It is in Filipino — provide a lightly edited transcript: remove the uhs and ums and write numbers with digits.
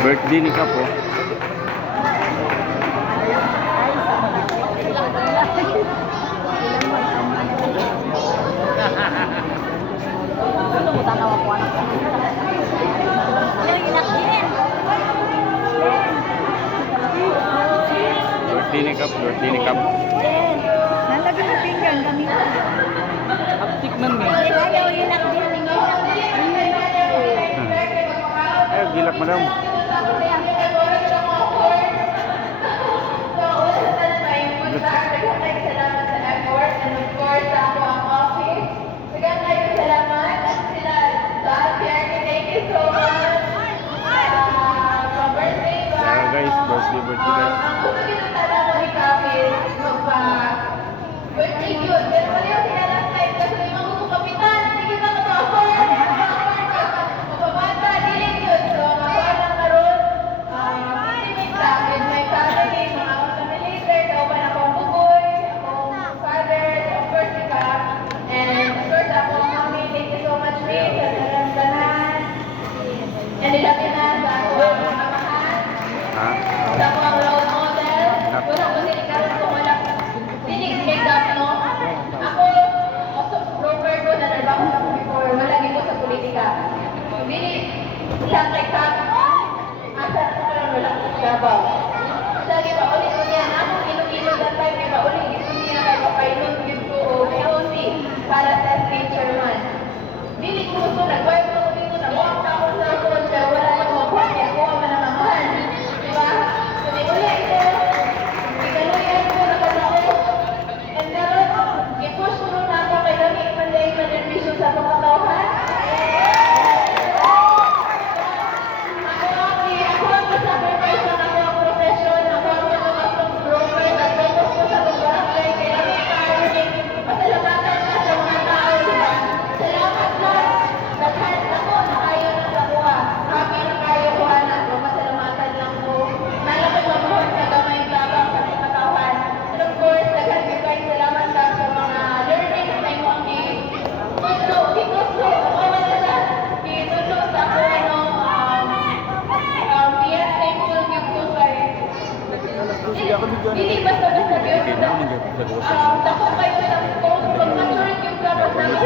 Birthday ni Kapo. Birthday ni Kap, birthday ni Kap. Nalagyan ng pinggan kami. Aptik man ni. Ayaw inak din. Ay, gilak madam. Guys, birthday guys. And ilapin na sa ako ang mamahan. Sa ako ang role model. Wala ko sinikaroon ko wala. Sinig no? Ako, broker ko na nalbako sa before. Wala dito sa politika. Bili, ilang kay Kap. Asa na ko lang wala. Gabaw. Lagi pa ulit ko niya. Ako ino-ino that time. May maulit. Ito niya kay Papailon dito o POC para sa state chairman. Bili ko gusto. Nag-work ko dito. Nag-work ako sa phone. Kaya wala yung mag-work. Kaya ako ang manamamahan. Diba? Sabi ulit ito. Ikaluyan ko nakadako. And naroon, i-push ko na ako kay Dami Ipanday Manervisyo sa pangkatauhan. Ako ang sacrifice na ako ang profession. Ako ang mga broker. Nag-focus ko sa barangay. Kaya may kaarin. Pasalamatan na sa mga tao. Salamat lang. Daghan ako na kayo ng nakuha. Happy na kayo kuha na ko. Pasalamatan lang ko. Nalapit mabuhon sa gamay labang sa pagkatauhan. And of course, daghan kayo salamat ka sa mga learnings na imo ang itutlo. Ako man na itutlo sa ako PS thankful yung ko kay hindi basta-basta yun. Dako kayo sa post pag-mature yung dapat namin